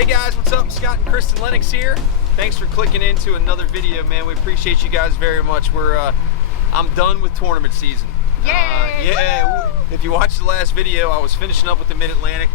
Hey guys, what's up? Scott and Kristen Lennox here. Thanks for clicking into another video, man. We appreciate you guys very much. I'm done with tournament season. Yay! If you watched the last video, I was finishing up with the Mid-Atlantic.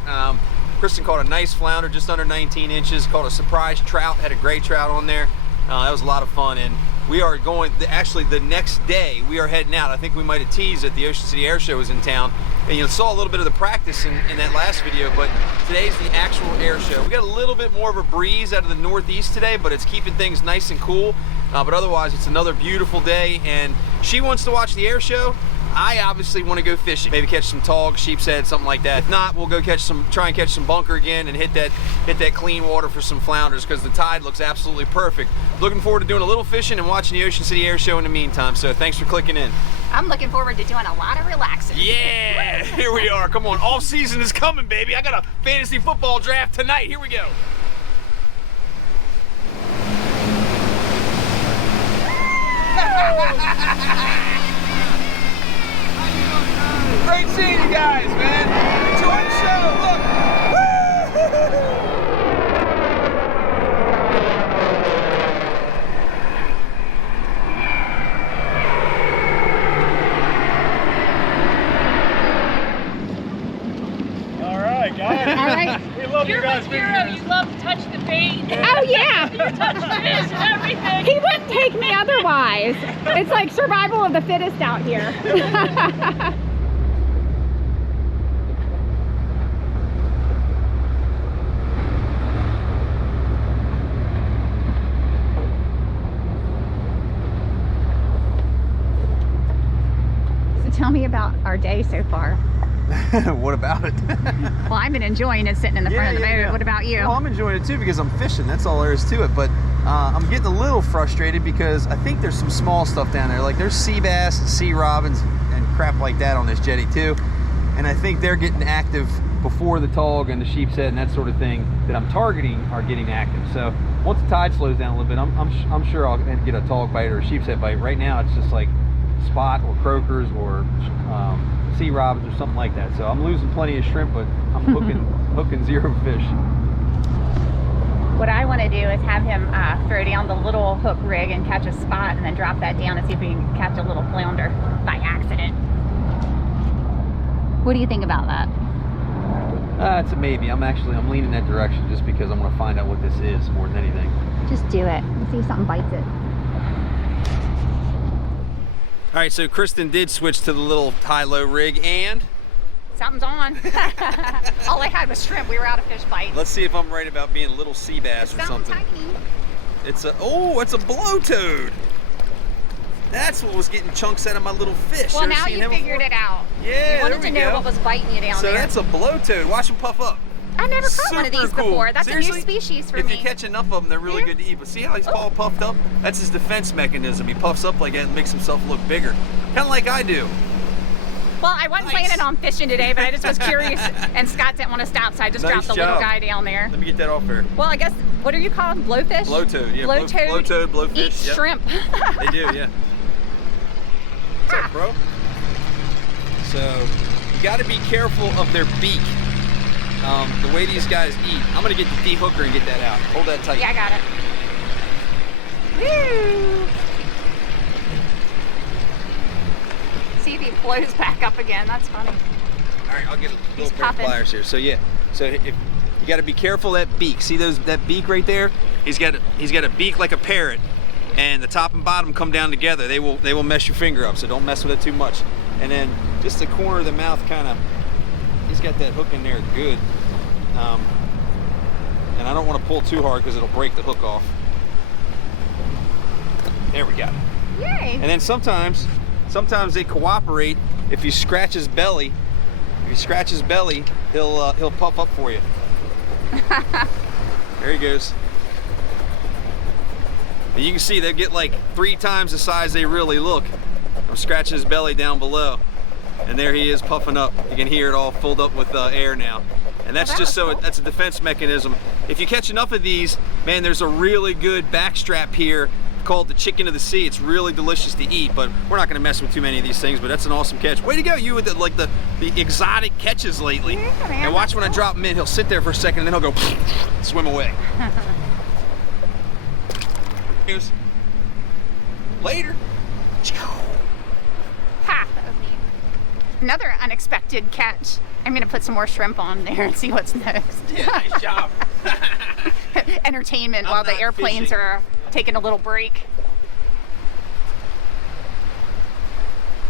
Kristen caught a nice flounder, just under 19 inches, caught a surprise trout, had a gray trout on there. That was a lot of fun, and we are going, actually the next day, we are heading out. I think we might have teased that the Ocean City Air Show was in town, and you saw a little bit of the practice in that last video, but today's the actual air show. We got a little bit more of a breeze out of the northeast today, but it's keeping things nice and cool. But otherwise, it's another beautiful day, and she wants to watch the air show. I obviously want to go fishing, maybe catch some tog, sheep's head, something like that. If not, we'll go try and catch some bunker again and hit that clean water for some flounders because the tide looks absolutely perfect. Looking forward to doing a little fishing and watching the Ocean City Air Show in the meantime. So thanks for clicking in. I'm looking forward to doing a lot of relaxing. Yeah, here we are. Come on, off season is coming, baby. I got a fantasy football draft tonight. Here we go. Great seeing you guys, man. Enjoy the show. Look. All right, guys. All right. We love you guys. You're my hero. You love to touch the bait. Oh yeah. You touch the fish and everything. He wouldn't take me otherwise. It's like survival of the fittest out here. Tell me about our day so far. What about it? Well, I've been enjoying it sitting in the front of the boat. Yeah. What about you? Well, I'm enjoying it too because I'm fishing. That's all there is to it. But I'm getting a little frustrated because I think there's some small stuff down there. Like there's sea bass and sea robins and crap like that on this jetty too. And I think they're getting active before the tog and the sheep's head and that sort of thing that I'm targeting are getting active. So once the tide slows down a little bit, I'm sure I'll get a tog bite or a sheep's head bite. Right now, it's just like spot or croakers or sea robins or something like that. So I'm losing plenty of shrimp, but I'm hooking zero fish. What I want to do is have him throw down the little hook rig and catch a spot and then drop that down and see if we can catch a little flounder by accident. What do you think about that? It's a maybe. I'm leaning that direction just because I want to find out what this is more than anything. Just do it and see if something bites it. All right, so Kristen did switch to the little high-low rig, and Something's on. All I had was shrimp. We were out of fish bites. let's see if I'm right about being a little sea bass or something. Tiny. It's a blow toad. That's what was getting chunks out of my little fish. Well, You ever now seen you him figured before? it out. Yeah, You wanted to know what was biting you down So there. that's a blow toad. Watch him puff up. I've never caught one of these Super cool. before. That's Seriously? a new species for If me. you catch enough of them, they're really good to eat. But see how he's all puffed up? That's his defense mechanism. He puffs up like that and makes himself look bigger. Kind of like I do. Well, I wasn't planning on fishing today, but I just was curious, and Scott didn't want to stop, so I just Nice dropped the job. little guy down there. Let me get that off here. Well, I guess, what are you called? Blowfish? Blow toad, yeah. Blow toad. Blow toad, blowfish. Eat Yep. shrimp. They do, yeah. What's up, bro? So, you got to be careful of their beak. The way these guys eat. I'm going to get the de-hooker and get that out. Hold that tight. Yeah, I got it. Woo! See if he blows back up again. That's funny. All right, I'll get a He's little pair of popping. pliers here. So yeah, so if you got to be careful of that beak. See that beak right there? He's got a beak like a parrot, and the top and bottom come down together. They will mess your finger up. So don't mess with it too much. And then just the corner of the mouth, kind of. He's got that hook in there good. And I don't want to pull too hard because it'll break the hook off. There we go. Yay! And then sometimes they cooperate. If you scratch his belly, he'll puff up for you. There he goes. And you can see they get like 3 times the size they really look. I'm scratching his belly down below, and there he is puffing up. You can hear it all filled up with air now. And that's just so, that's a defense mechanism. If you catch enough of these, man, there's a really good back strap here called the chicken of the sea. It's really delicious to eat, but we're not gonna mess with too many of these things, but that's an awesome catch. Way to go, you with the exotic catches lately. Yeah, man, and watch when I cool. drop him in, he'll sit there for a second and then he'll go swim away. Here's later. Ha, that was neat. Another unexpected catch. I'm gonna put some more shrimp on there and see what's next. Yeah, nice job. Entertainment I'm while the not airplanes fishing. are taking a little break.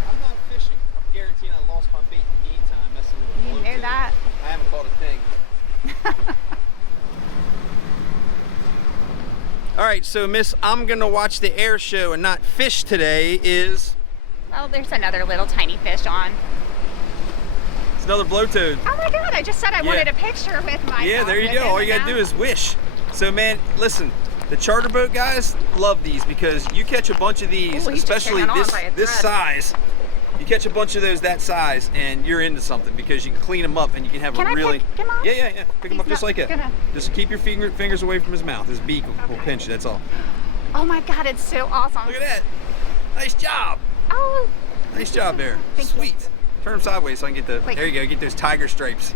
I'm not fishing. I'm guaranteeing I lost my bait in the meantime messing with the You blowtube. knew that. I haven't caught a thing. All right, so Miss, I'm gonna watch the air show and not fish today is... Oh, there's another little tiny fish on. It's another blowtoad. Oh my God, I just said I Yeah. wanted a picture with my Yeah, there you go. All you gotta do is wish. So man, listen, the charter boat guys love these because you catch a bunch of these, Ooh, he's just especially hanging on this by a this thread. size. You catch a bunch of those that size, and you're into something because you can clean them up and you can have Can a I really pick him up? yeah. Pick him He's up just not like that. gonna- Just keep your fingers away from his mouth. His beak will pinch you. That's all. Oh my God, it's so awesome. Look at that. Nice job. Oh, Nice job there. Thank you. Sweet. Turn them sideways so I can get the. Wait. There you go. Get those tiger stripes.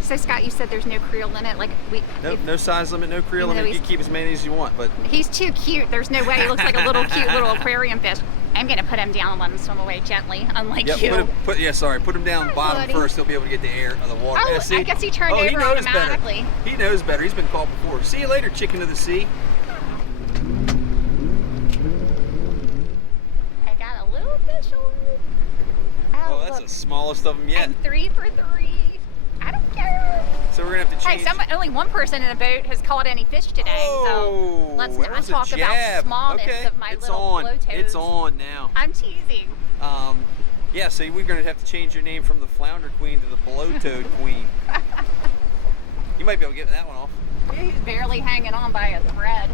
so Scott, you said there's no creel limit. Like No size limit, no creel Even though limit. You he's- can keep as many as you want, but he's too cute. There's no way. He looks like a little cute little aquarium fish. I'm gonna put him down and let him swim away gently, unlike yep, you. put him down Hi, bottom buddy. first. He'll be able to get the air of the water. Oh, Yeah, see? I guess he turned he over knows automatically. Better. He knows better. He's been caught before. See you later, chicken of the sea. I got a little fish on. Oh, that's the smallest of them yet. I'm 3 for 3. I don't care. So we're gonna have to Hey, change. only one person in the boat has caught any fish today, Oh, so let's that not was a talk about jab. smallness Okay, of my it's little on. blowtoads. It's on now. I'm teasing. Yeah, so we're gonna have to change your name from the Flounder Queen to the Blowtoad Queen. You might be able to get that one off. He's barely hanging on by a thread.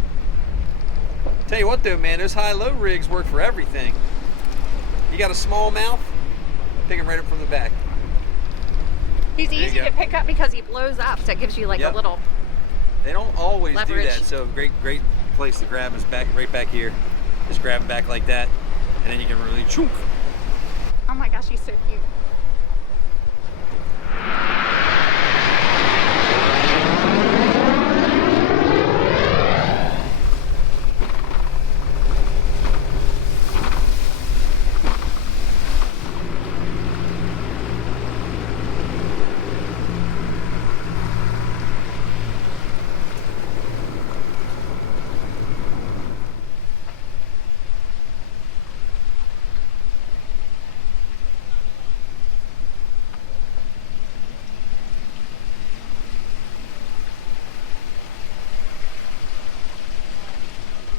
Tell you what though, man, those high-low rigs work for everything. You got a small mouth, pick him right up from the back. He's you easy go. to pick up because he blows up, so it gives you like Yep. a little. They don't always Leverage. do that, so great place to grab is right back here. Just grab him back like that, and then you can really chook. Oh my gosh, he's so cute.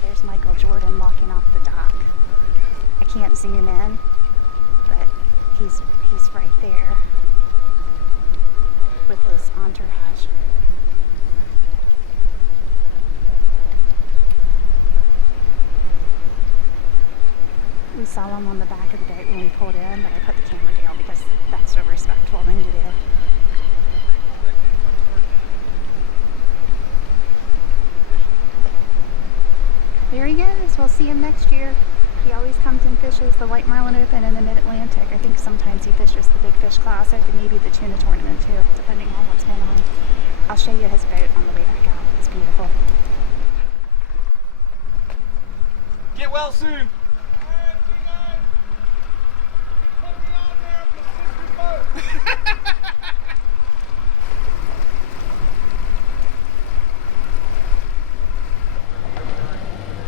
There's Michael Jordan walking off the dock. I can't zoom in, but he's right there with his entourage. We saw him on the back of the boat when we pulled in, but I put the camera down because that's a respectful thing to do. There he goes. We'll see him next year. He always comes and fishes the White Marlin Open in the Mid-Atlantic. I think sometimes he fishes the Big Fish Classic and maybe the Tuna Tournament too, depending on what's going on. I'll show you his boat on the way back out. It's beautiful. Get well soon.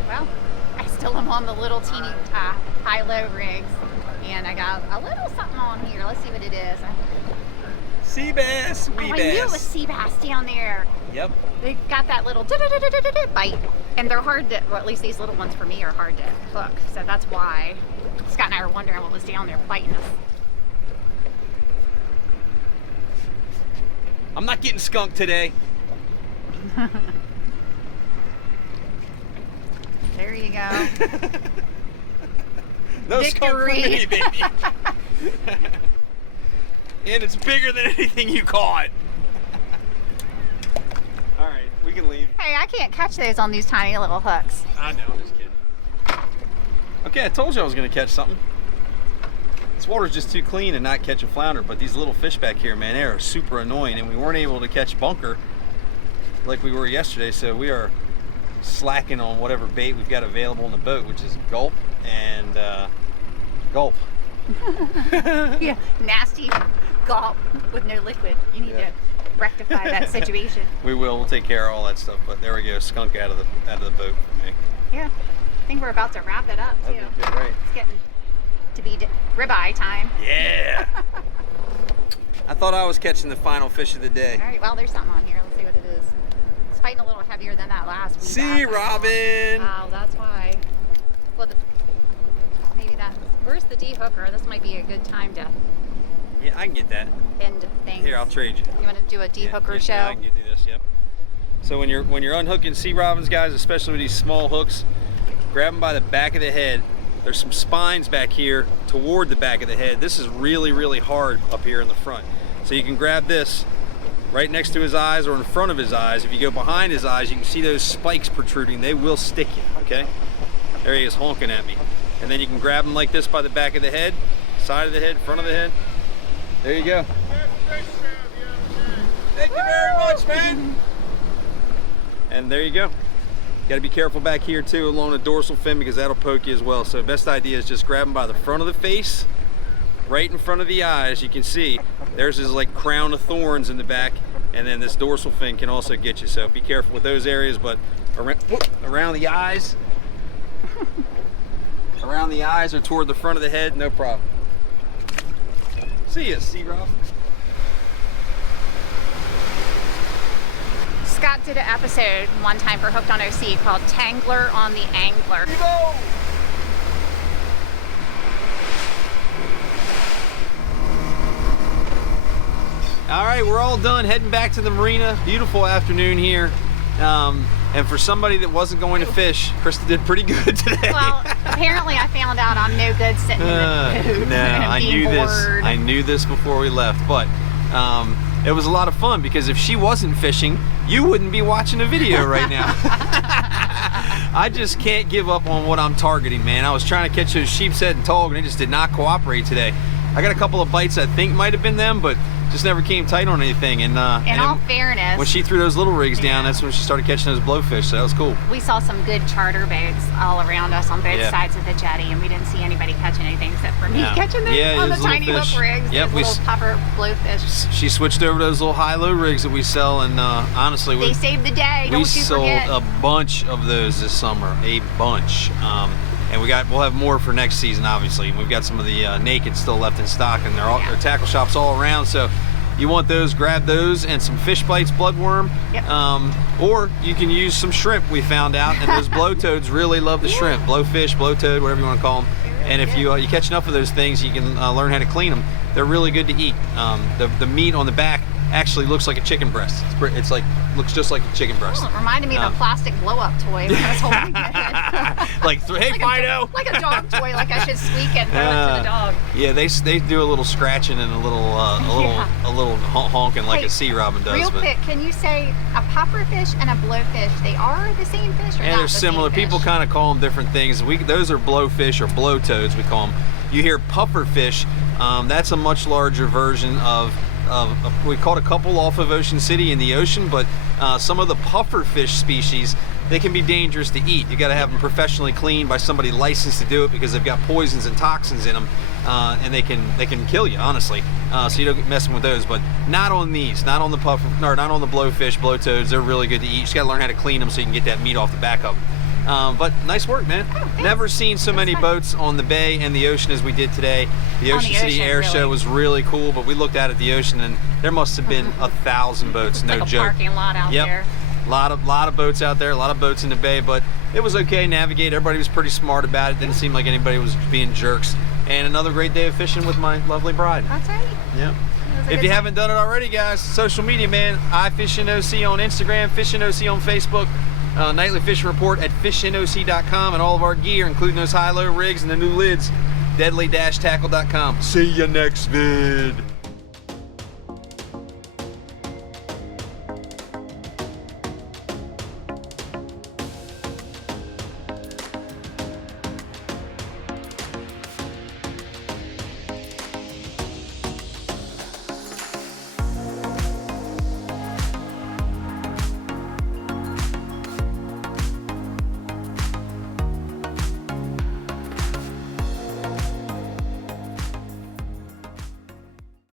Well, I still am on the little teeny high-low rigs, and I got a little something on here. Let's see what it is. Sea bass, wee I bass. knew it was sea bass down there. Yep. They got that little bite, and they're hard to, well, at least these little ones for me are hard to hook, so that's why Scott and I were wondering what was down there biting us. I'm not getting skunked today. There you go. No skunk for Victory. me, baby. And it's bigger than anything you caught. All right, we can leave. Hey, I can't catch those on these tiny little hooks. I know, I'm just kidding. okay. I told you I was gonna catch something. This water's just too clean and not catch a flounder, but these little fish back here, man, they are super annoying, and we weren't able to catch bunker like we were yesterday, so we are slacking on whatever bait we've got available in the boat, which is gulp and gulp. Yeah, nasty gulp with no liquid. You need to rectify that situation. We'll take care of all that stuff, but there we go, skunk out of the boat for me. Yeah, I think we're about to wrap it up too. That'd be good, right? It's getting to be ribeye time. Yeah. I thought I was catching the final fish of the day. All right, well, there's something on here. Let's see what it is. It's fighting a little heavier than that last week. Sea robin. Oh, that's why. Well, maybe that. Where's the de-hooker? This might be a good time to Yeah, I can get that. end things. Here, I'll trade you. You want to do a de-hooker show? Yeah, I can do this. Yep. So when you're unhooking sea robins, guys, especially with these small hooks, grab them by the back of the head. There's some spines back here toward the back of the head. This is really, really hard up here in the front. So you can grab this right next to his eyes or in front of his eyes. If you go behind his eyes, you can see those spikes protruding. They will stick you, okay? There he is honking at me. And then you can grab him like this by the back of the head, side of the head, front of the head. There you go. Thank you very much, man. And there you go. Got to be careful back here too along the dorsal fin because that'll poke you as well. So best idea is just grab him by the front of the face, right in front of the eyes. You can see there's his like crown of thorns in the back, and then this dorsal fin can also get you. So be careful with those areas, but around the eyes, around the eyes or toward the front of the head, no problem. See ya, Sea Rob. Scott did an episode one time for Hooked on OC called Tangler on the Angler. All right, we're all done heading back to the marina. Beautiful afternoon here. And for somebody that wasn't going to fish, Krista did pretty good today. Well, apparently I found out I'm no good sitting in the boat. No, I knew this. I knew this before we left, but it was a lot of fun because if she wasn't fishing, you wouldn't be watching a video right now. I just can't give up on what I'm targeting, man. I was trying to catch those sheep's head and tog, and they just did not cooperate today. I got a couple of bites I think might have been them, but just never came tight on anything. And in all fairness, when she threw those little rigs down, that's when she started catching those blowfish, so that was cool. we saw some good charter boats all around us on both sides of the jetty, and we didn't see anybody catching anything except for me catching them on the tiny hook rigs, those little puffer blowfish. She switched over to those little high-low rigs that we sell, and honestly, They saved the day, we don't you sold forget. a bunch of those this summer, a bunch. And we'll have more for next season, obviously. We've got some of the naked still left in stock, and they're tackle shops all around. So you want those, grab those, and some fish bites, bloodworm. Yep. Or you can use some shrimp, we found out, and those blowtoads really love the shrimp. Blowfish, blowtoad, whatever you want to call them. And if you catch enough of those things, you can learn how to clean them. They're really good to eat. The meat on the back actually looks like a chicken breast. It's like looks just like a chicken breast. Oh, it reminded me of a plastic blow-up toy when I was holding it. Like, hey, Fido! Like a dog toy, like I should squeak and throw it to the dog. Yeah, they do a little scratching and a little honking like a sea robin does. Real quick, can you say a pufferfish and a blowfish, they are the same fish or and not they're the similar. same fish? People kind of call them different things. Those are blowfish or blowtoads, we call them. You hear pufferfish, that's a much larger version of we caught a couple off of Ocean City in the ocean, but some of the pufferfish species, they can be dangerous to eat. You got to have them professionally cleaned by somebody licensed to do it because they've got poisons and toxins in them, and they can kill you, honestly. So you don't get messing with those, but not on these, not on the not on the blowfish, blowtoads. They're really good to eat. You just got to learn how to clean them so you can get that meat off the back of them. But nice work, man. Oh, Never seen so many boats on the bay and the ocean as we did today. The Ocean City Air Show was really cool, but we looked out at the ocean and there must have been 1,000 boats, no like a joke. Parking lot out there. A lot of boats out there, a lot of boats in the bay, but it was okay. Navigate. Everybody was pretty smart about it. Didn't seem like anybody was being jerks. And another great day of fishing with my lovely bride. That's right. Yeah. If you haven't done it already, guys, social media, man. iFishingOC on Instagram, FishingOC on Facebook. Nightly fishing report at fishinoc.com, and all of our gear, including those high-low rigs and the new lids, deadly-tackle.com. See you next vid.